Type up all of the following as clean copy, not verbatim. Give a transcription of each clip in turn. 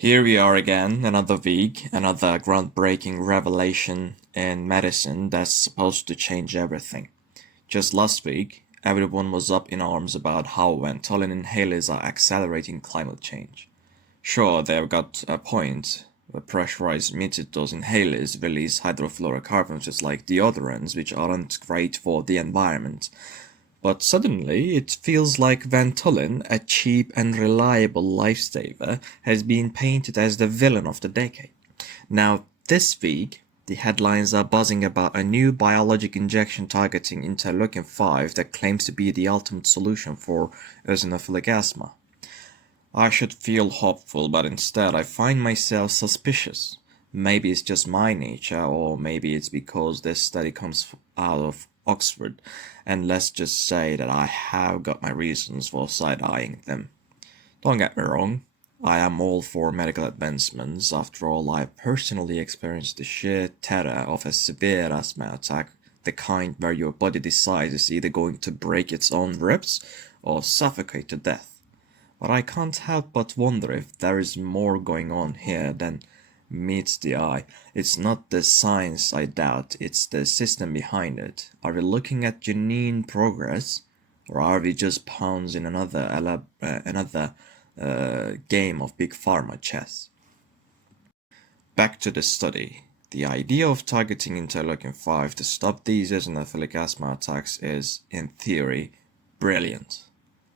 Here we are again, another week, another groundbreaking revelation in medicine that's supposed to change everything. Just last week, everyone was up in arms about how Ventolin inhalers are accelerating climate change. Sure, they've got a point. The pressurized mid-dose inhalers release hydrofluorocarbons just like deodorants, which aren't great for the environment. But suddenly, it feels like Ventolin, a cheap and reliable lifesaver, has been painted as the villain of the decade. Now, this week, the headlines are buzzing about a new biologic injection targeting interleukin-5 that claims to be the ultimate solution for eosinophilic asthma. I should feel hopeful, but instead I find myself suspicious. Maybe it's just my nature, or maybe it's because this study comes out of Oxford, and let's just say that I have got my reasons for side-eyeing them. Don't get me wrong, I am all for medical advancements. After all, I personally experienced the sheer terror of a severe asthma attack, the kind where your body decides it's either going to break its own ribs or suffocate to death. But I can't help but wonder if there is more going on here than meets the eye. It's not the science I doubt, it's the system behind it. Are we looking at genuine progress, or are we just pawns in another game of big pharma chess? Back to the study. The idea of targeting interleukin-5 to stop these eosinophilic asthma attacks is, in theory, brilliant.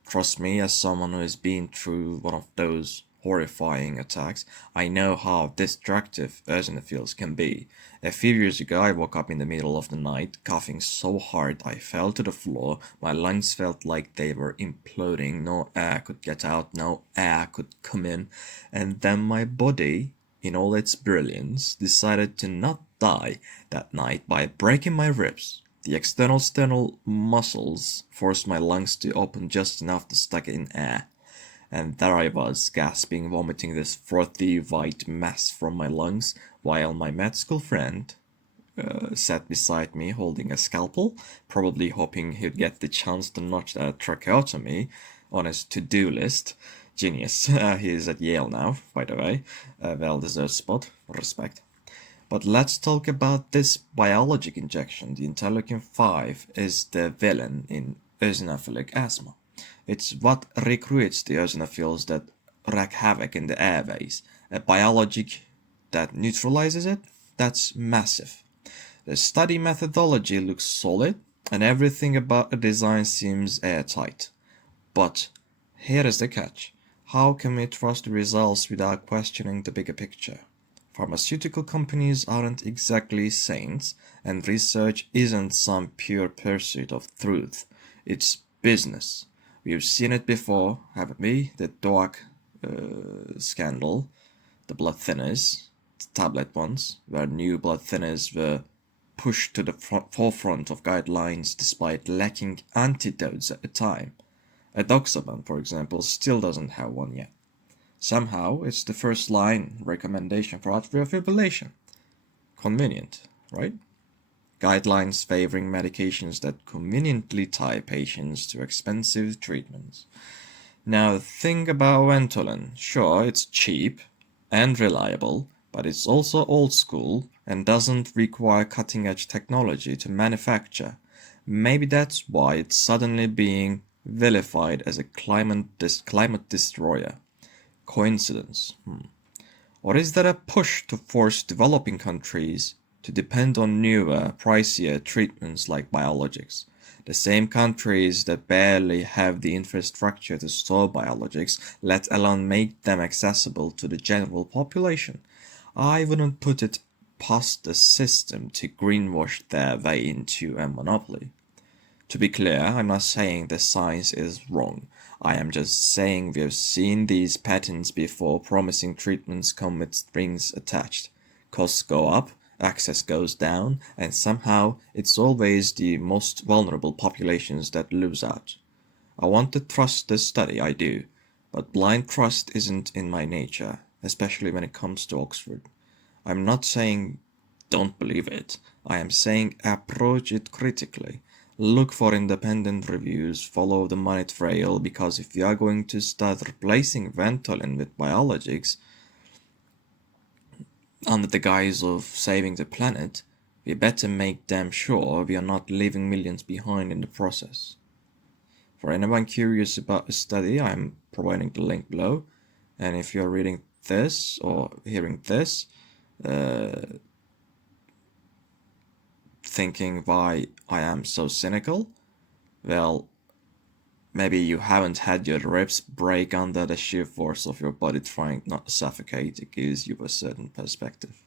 Trust me, as someone who has been through one of those horrifying attacks, I know how destructive eosinophils can be. A few years ago, I woke up in the middle of the night, coughing so hard I fell to the floor. My lungs felt like they were imploding. No air could get out, no air could come in. And then my body, in all its brilliance, decided to not die that night by breaking my ribs. The external sternal muscles forced my lungs to open just enough to suck in air. And there I was, gasping, vomiting this frothy white mess from my lungs, while my med school friend sat beside me holding a scalpel, probably hoping he'd get the chance to notch a tracheotomy on his to-do list. Genius. He is at Yale now, by the way. Well-deserved spot. Respect. But let's talk about this biologic injection. The interleukin-5 is the villain in eosinophilic asthma. It's what recruits the eosinophils that wreak havoc in the airways. A biologic that neutralizes it? That's massive. The study methodology looks solid, and everything about the design seems airtight. But here is the catch. How can we trust the results without questioning the bigger picture? Pharmaceutical companies aren't exactly saints, and research isn't some pure pursuit of truth. It's business. We've seen it before, haven't we? The DOAC scandal, the blood thinners, the tablet ones, where new blood thinners were pushed to the forefront of guidelines despite lacking antidotes at the time. Edoxaban, for example, still doesn't have one yet. Somehow, it's the first line recommendation for atrial fibrillation. Convenient, right? Guidelines favoring medications that conveniently tie patients to expensive treatments. Now think about Ventolin. Sure, it's cheap and reliable, but it's also old school and doesn't require cutting-edge technology to manufacture. Maybe that's why it's suddenly being vilified as a climate destroyer. Coincidence? Or is there a push to force developing countries to depend on newer, pricier treatments like biologics? The same countries that barely have the infrastructure to store biologics, let alone make them accessible to the general population. I wouldn't put it past the system to greenwash their way into a monopoly. To be clear, I'm not saying the science is wrong. I am just saying we've seen these patents before. Promising treatments come with strings attached. Costs go up, access goes down, and somehow it's always the most vulnerable populations that lose out. I want to trust this study, I do, but blind trust isn't in my nature, especially when it comes to Oxford. I'm not saying don't believe it. I am saying approach it critically. Look for independent reviews, follow the money trail, because if you are going to start replacing Ventolin with biologics, under the guise of saving the planet, we better make damn sure we are not leaving millions behind in the process. For anyone curious about the study, I'm providing the link below. And if you're reading this or hearing this, thinking why I am so cynical, well, maybe you haven't had your ribs break under the sheer force of your body trying not to suffocate. It gives you a certain perspective.